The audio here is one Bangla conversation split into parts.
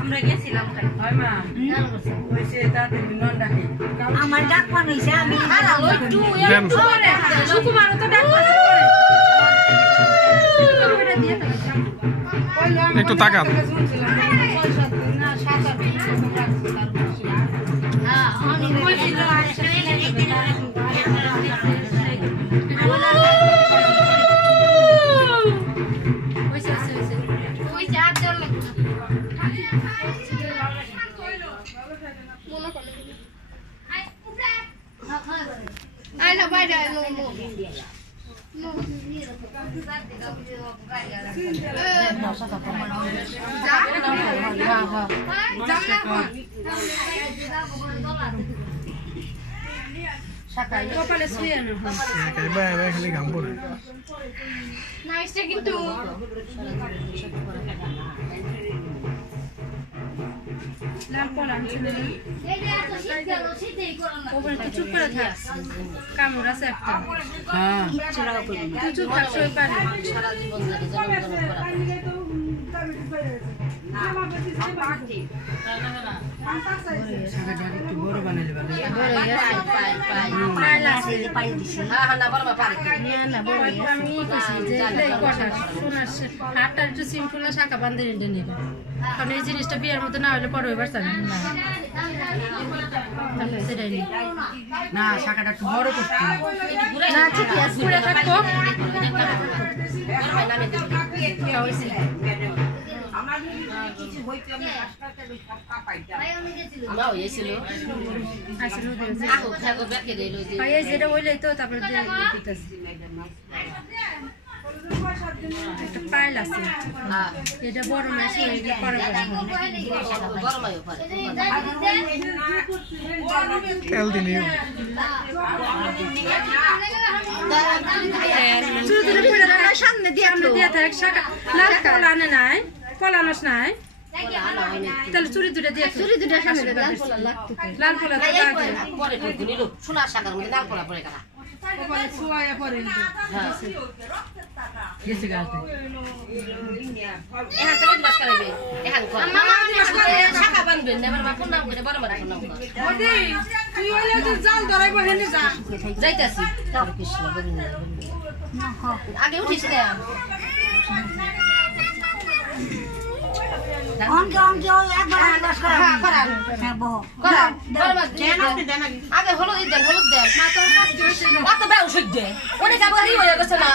আমরা গেছিলাম হয় মা হইছে তাতে বিনন ডাকে আমার ডাক পান হইছে আমি সুকুমার তো ডাক পাছে একটু তাকান I know why I know more. Nice taking two. চুপ করে থাক কামড় আছে একটা হ্যাঁ চুপ থাক সই পারে সারা জীবন ধরে বড় বানাইলে হাতটা একটু সিম্পল শাখা বান্ধে নেবে কারণ এই জিনিসটা বিয়ের মতো না হলে পরে এবার চাবে সেটাই না শাখাটা একটু বড় করতে না ঠিকই আছে ঘুরে থাকবো যেটা হইলে তো তারপরে একটা পাইল আছে এটা বড় মাছ সামনে দিয়ে থাক লাল কলানো নাই কলানোস নাই তাহলে চুরি দুটা দিয়ে চুরি দুটা সামনে লাল পোলা সোনার শাখার মধ্যে লাল পোলা পরে কারা আগে উঠিস আগে হলুদ দেন হলুদ দেন অত ব্যবসা দে অনেক আগে হয়ে গেছে না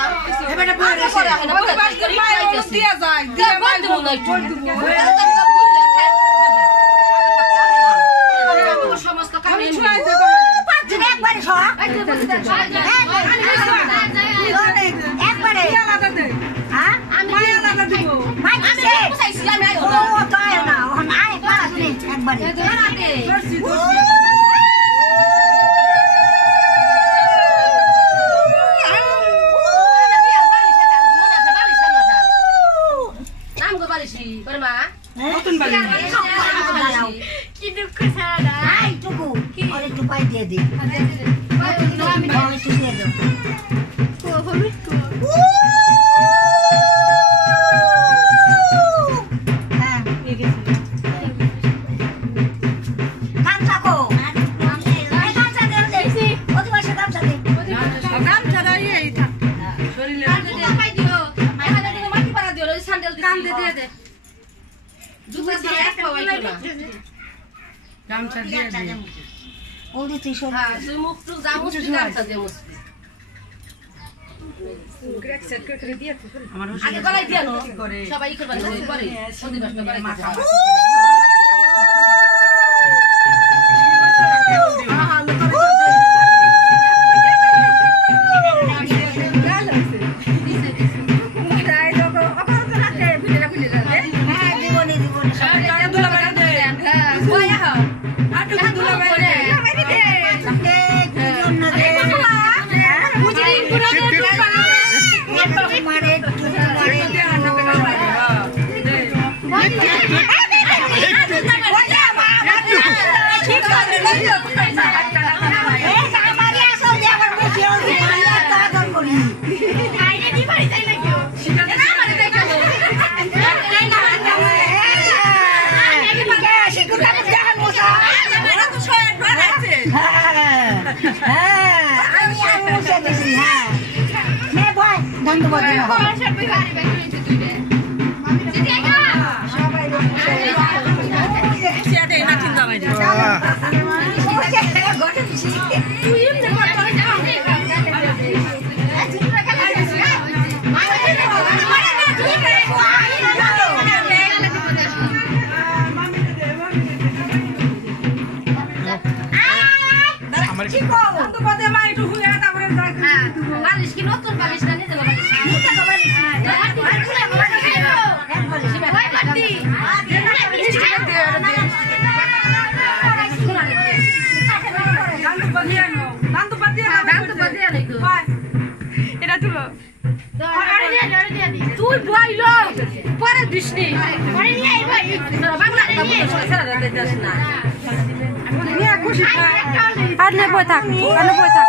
সমস্ত গামছা দিয়ে দে ওলি তুই সব হ্যাঁ তুই মুখ টুক জামুস গামছা দে মুস গ্রেক সেট করে দিয়ে আমার আগে গলাই দিয়া সবাই করবা করে সন্ধি নষ্ট করে তুই বইলো পরে দিসনি আর নে বই থাক আর বই থাক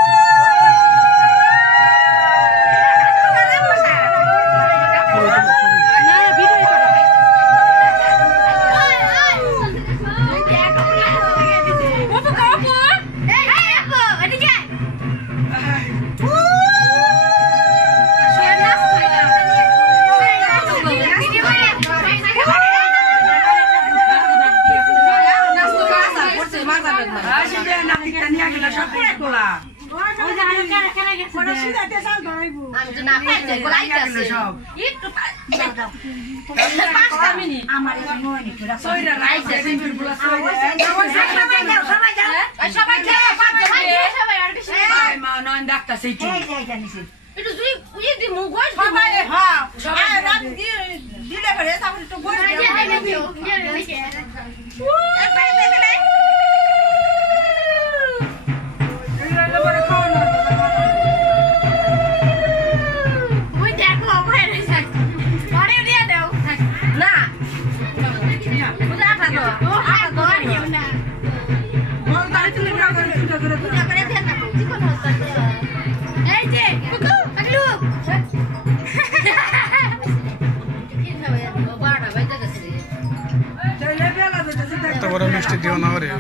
মিষ্টি দিও না রে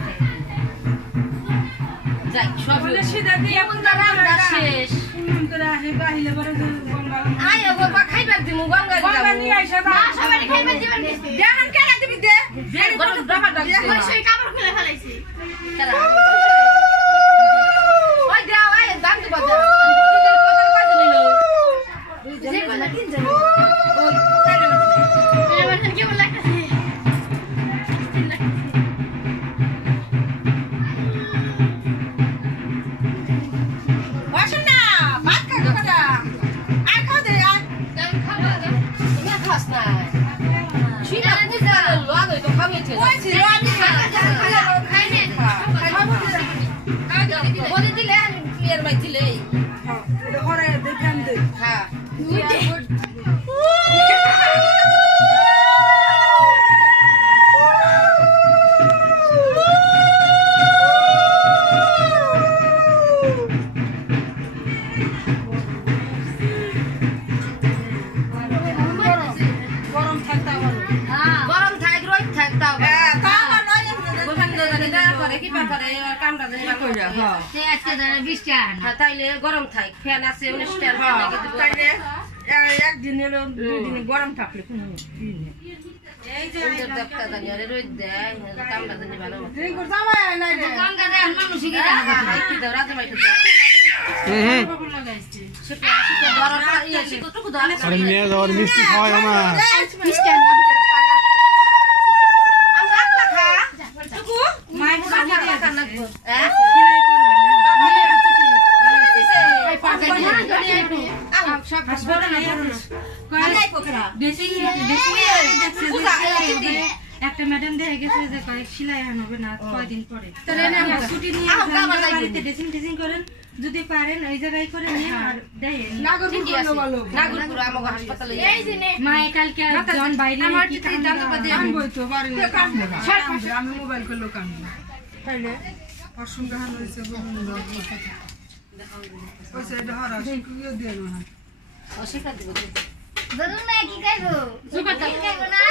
তাইলে গরম থাক ফ্যান আছে একদিন এলো দুদিন গরম থাকলে মিষ্টি খাওয়াই আমার একটা ম্যাডাম দেখে গেছে যে কয়েক সেলাই হবে না কয়দিন পরে ছুটি নিয়ে বাড়িতে ড্রেসিং টেসিং করেন যদি পারেন ওই জায়গায় করে নিয়ে আর দেন নাগরপুর আমাকে হাসপাতালে মা কালকে জন বাইরে কি যন্ত্রপাতি আনবো তো পারেন আমি মোবাইল করলো কাম তাইলে অসুবিধা হয়েছে ওইসে ধরা কিও দেন না অসুবিধা দিব ধরুন না কি খাইবো জুবাটা খাইবো না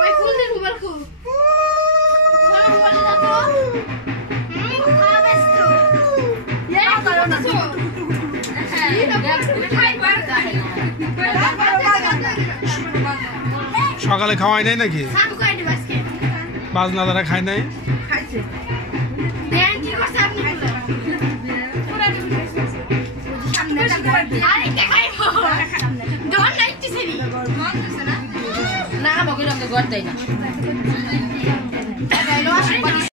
ওই ফুল দে মোবাইল কো মোবাইল দাও তো খাবেস তো সকালে খাওয়াই নাই নাকি? বাজনা দ্বারা খাই নাই? খাইছে না আমাকে ঘর দেয় না